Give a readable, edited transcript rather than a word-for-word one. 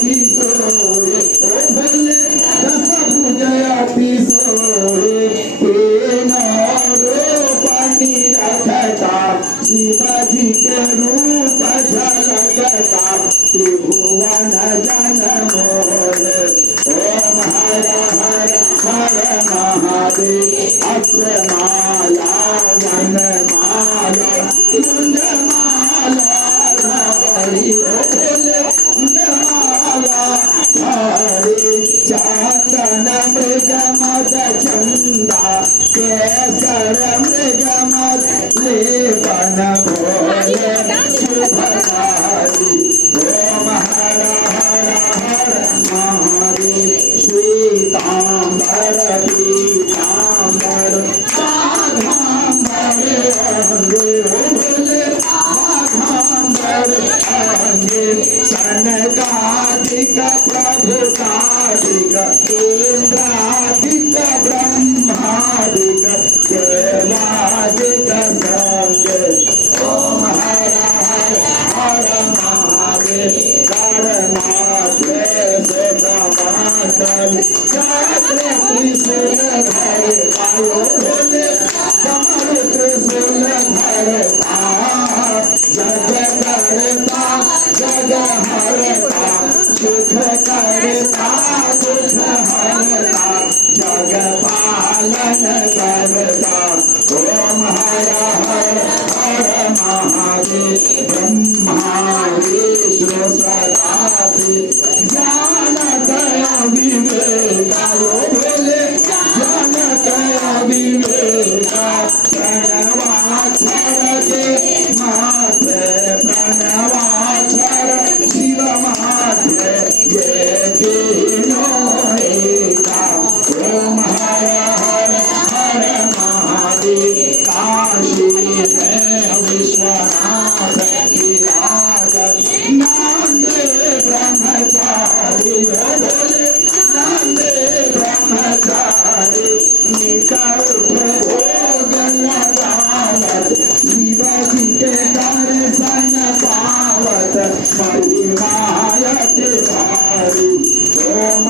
सोय ओ भले दस भुजयाती सोय हे रूपानी रखता शिवाजी के रूप झलकता त्रिभुवन जन मोर ओम हर हर हर महादेव अक्षमाला वनमाला कुंडमाला हरि माला हरि चंदन मृगमद चंदा केसर मृगमद लेपन भोले शुभकारी ओम हर हर हर महादेव श्वेतांबर पीतांबर बाघांबर अंगे भोले बाघांबर अंगे सनकादिक प्रभुतादिक इंद्रादिक ब्रह्मादिक केलादिक संगे ओम हर हर हर महादेव करमात्रे सुखमातल चक्र त्रिशूल धरे भोले कमल त्रिशूल धरता जग करता जग हरता सुख करता दुख हरता जग पालन करता ओम हर हर हर महादेव ब्रह्मा विष्णु सदा जानत विवेका भोले जानत विवेका प्रणवाक्षर के माथे प्रणवाक्षर शिव माथे ये तीनों एका ओम हर हर हर महादेव काशी में विश्वनाथ विराजत नांदे ब्रह्मचारी भोले नांदे ब्रह्मचारी निकट भोग लगावत शिवाजी के दर्शन पावत परिमायत भारी ओम